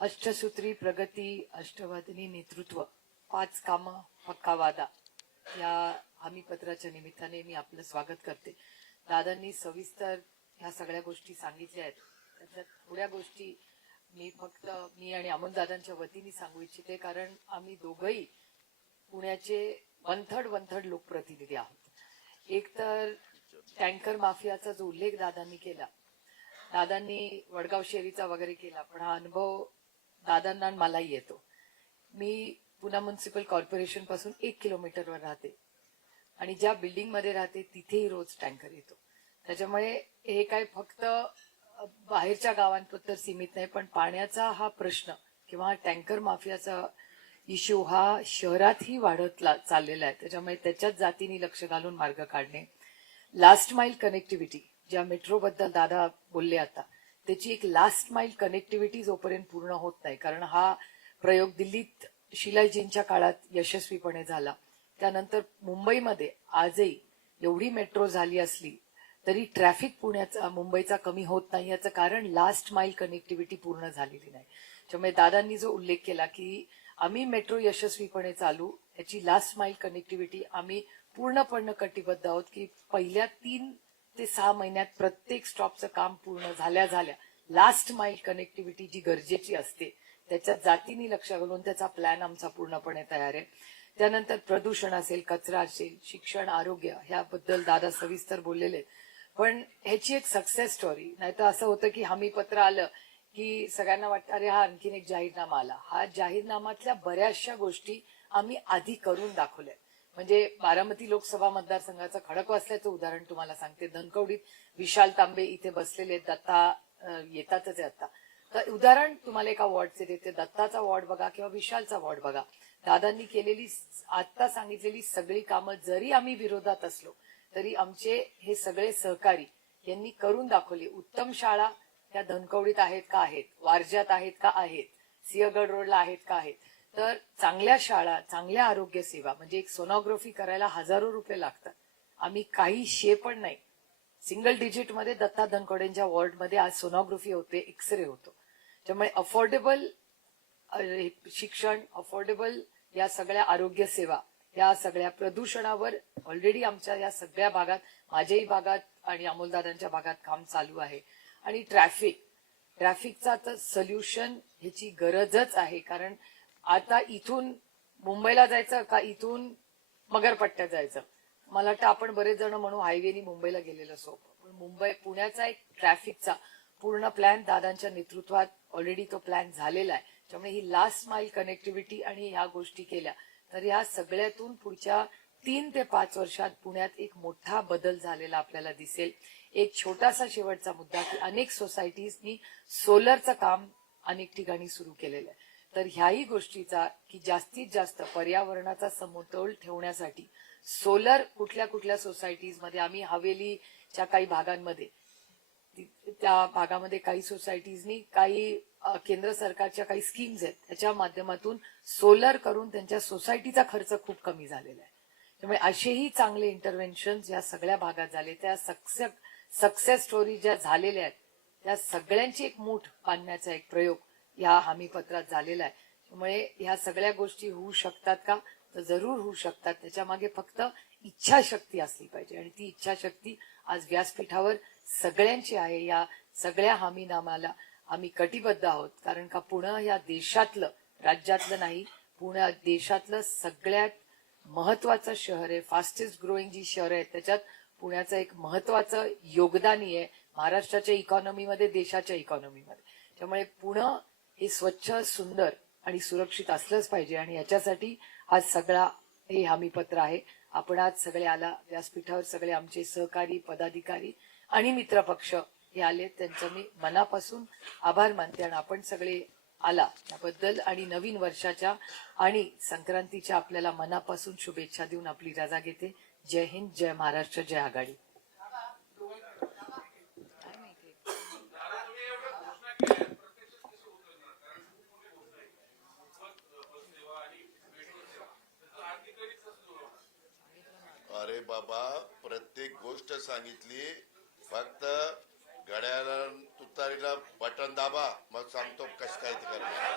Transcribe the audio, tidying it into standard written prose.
अष्टसूत्री प्रगती अष्टवादिनी नेतृत्व 5 कामं पक्का वादा या हमीपत्राच्या निमित्ताने मी आपलं स्वागत करते. दादांनी सविस्तर ह्या सगळ्या गोष्टी सांगितल्या आहेत. त्याच्यात थोड्या गोष्टी मी आणि अमोल दादांच्या वतीने सांगू इच्छिते, कारण आम्ही दोघंही पुण्याचे वनथर्ड लोकप्रतिनिधी आहोत. एक तर टँकर माफियाचा जो उल्लेख दादांनी केला, दादांनी वडगाव शेरीचा वगैरे केला, पण हा अनुभव दादांना मलाही येतो. मी पुणे म्युनिसिपल कॉर्पोरेशन पासून 1 किलोमीटरवर राहते आणि ज्या बिल्डिंग मध्ये राहते तिथेही रोज टँकर येतो. त्याच्यामुळे हे काय फक्त बाहेरच्या गावांपुरतं सीमित नाही, पण पाण्याचा हा प्रश्न किंवा टँकर माफियाचा इश्यू हा शहरातही वाढत चाललेला आहे. त्याच्यामुळे त्याच्याच जातीने लक्ष घालून मार्ग काढणे. लास्ट माइल कनेक्टिव्हिटी, ज्या मेट्रो बद्दल दादा बोलले आता, त्याची एक लास्ट माइल कनेक्टिव्हिटी जोपर्यंत पूर्ण होत नाही, कारण हा प्रयोग दिल्लीत शिलाजींच्या काळात यशस्वीपणे झाला, त्यानंतर मुंबईमध्ये आजही एवढी मेट्रो झाली असली तरी ट्रॅफिक मुंबईचा कमी होत नाही. याचं कारण लास्ट माइल कनेक्टिव्हिटी पूर्ण झालेली नाही. त्यामुळे दादांनी जो उल्लेख केला की आम्ही मेट्रो यशस्वीपणे चालू, याची लास्ट माइल कनेक्टिव्हिटी आम्ही पूर्णपणे कटिबद्ध आहोत की पहिल्या 3 ते 6 महिन्यात प्रत्येक स्टॉपचं काम पूर्ण झाल्या लास्ट माइल कनेक्टिव्हिटी जी गरजेची असते त्याच्या जातीने लक्ष घालून त्याचा प्लॅन आमचा पूर्णपणे तयार आहे. त्यानंतर प्रदूषण असेल, कचरा असेल, शिक्षण, आरोग्य ह्याबद्दल दादा सविस्तर बोललेले. पण ह्याची एक सक्सेस स्टोरी, नाहीतर असं होतं की हमी पत्र आलं की सगळ्यांना वाटतं अरे हा आणखीन एक जाहीरनामा आला. हा जाहीरनामातल्या बऱ्याचशा गोष्टी आम्ही आधी करून दाखवल्या. म्हणजे बारामती लोकसभा मतदारसंघाचं खडकवासल्याचं उदाहरण तुम्हाला सांगते. धनकवडीत विशाल तांबे इथे बसलेले, दत्ता येतातच आहे आता, तर उदाहरण तुम्हाला एका वॉर्डचे देते. दत्ताचा वॉर्ड बघा किंवा विशालचा वॉर्ड बघा. दादांनी केलेली आता सांगितलेली सगळी कामं जरी आम्ही विरोधात असलो तरी आमचे हे सगळे सहकारी यांनी करून दाखवली. उत्तम शाळा त्या धनकवडीत आहेत का आहेत, वारज्यात आहेत का आहेत, सिंहगड रोडला आहेत का आहेत. तर चांगल्या शाळा, चांगल्या आरोग्य सेवा, म्हणजे एक सोनोग्राफी करायला हजारो रुपये लागतात. आम्ही काही शे पण नाही, सिंगल डिजिट मध्ये दत्ता धनकवडेंच्या वॉर्डमध्ये आज सोनोग्राफी होते, एक्सरे होतो. त्यामुळे अफोर्डेबल शिक्षण, अफोर्डेबल या सगळ्या आरोग्य सेवा, या सगळ्या प्रदूषणावर ऑलरेडी आमच्या या सगळ्या भागात, माझ्याही भागात आणि अमोलदादांच्या भागात काम चालू आहे. आणि ट्रॅफिकचा तर सोल्युशन ह्याची गरजच आहे. कारण आता इथून मुंबईला जायचं का इथून मगरपट्ट्यात जायचं, मला वाटतं आपण बरेच जण म्हणू हायवेनी मुंबईला गेलेलं सोपं, पण पुण्याचा एक ट्रॅफिकचा पूर्ण प्लॅन दादांच्या नेतृत्वात ऑलरेडी तो प्लॅन झालेला आहे. त्यामुळे ही लास्ट माइल कनेक्टिव्हिटी आणि ह्या गोष्टी केल्या तर ह्या सगळ्यातून पुढच्या 3 ते 5 वर्षात पुण्यात एक मोठा बदल झालेला आपल्याला दिसेल. एक छोटासा शेवटचा मुद्दा की अनेक सोसायटीजनी सोलरचं काम अनेक ठिकाणी सुरू केलेलं आहे. तर ह्याही गोष्टीचा की जास्तीत जास्त पर्यावरणाचा समतोल ठेवण्यासाठी सोलर कुठल्या सोसायटीजमध्ये, आम्ही हवेलीच्या काही भागांमध्ये, त्या भागामध्ये काही सोसायटीजनी काही केंद्र सरकारच्या काही स्कीम्स आहेत त्याच्या माध्यमातून सोलर करून त्यांच्या सोसायटीचा खर्च खूप कमी झालेला आहे. त्यामुळे असेही चांगले इंटरव्हेन्शन या सगळ्या भागात झाले. त्या सक्सेस स्टोरी ज्या झालेल्या आहेत त्या सगळ्यांची एक मूठ बांधण्याचा एक प्रयोग या हमीपत्रात झालेला आहे. त्यामुळे ह्या सगळ्या गोष्टी होऊ शकतात का, तर जरूर होऊ शकतात. त्याच्या मागे फक्त इच्छाशक्ती असली पाहिजे आणि ती इच्छाशक्ती आज व्यासपीठावर सगळ्यांची आहे. या सगळ्या हमीनामाला आम्ही कटिबद्ध आहोत. कारण का पुणे या देशातलं, राज्यातलं नाही, पुणे देशातलं सगळ्यात महत्वाचं शहर आहे. फास्टेस्ट ग्रोईंग जी शहर आहेत त्याच्यात पुण्याचं एक महत्वाचं योगदानी आहे महाराष्ट्राच्या इकॉनॉमीमध्ये, देशाच्या इकॉनॉमीमध्ये. त्यामुळे पुणे हे स्वच्छ, सुंदर आणि सुरक्षित असलंच पाहिजे आणि याच्यासाठी आज सगळा हे हमीपत्र आहे. आपण आज सगळे आला व्यासपीठावर, सगळे आमचे सहकारी, पदाधिकारी आणि मित्रपक्ष हे आले, त्यांचं मी मनापासून आभार मानते. आणि आपण सगळे आला त्याबद्दल आणि नवीन वर्षाच्या आणि संक्रांतीच्या आपल्याला मनापासून शुभेच्छा देऊन आपली रजा घेते. जय हिंद, जय महाराष्ट्र, जय आघाडी. अरे बाबा, प्रत्येक गोष्ट सांगितली, फक्त घड्याळ तुतारीला बटन दाबा, मग सांगतो कसं काय ते करा.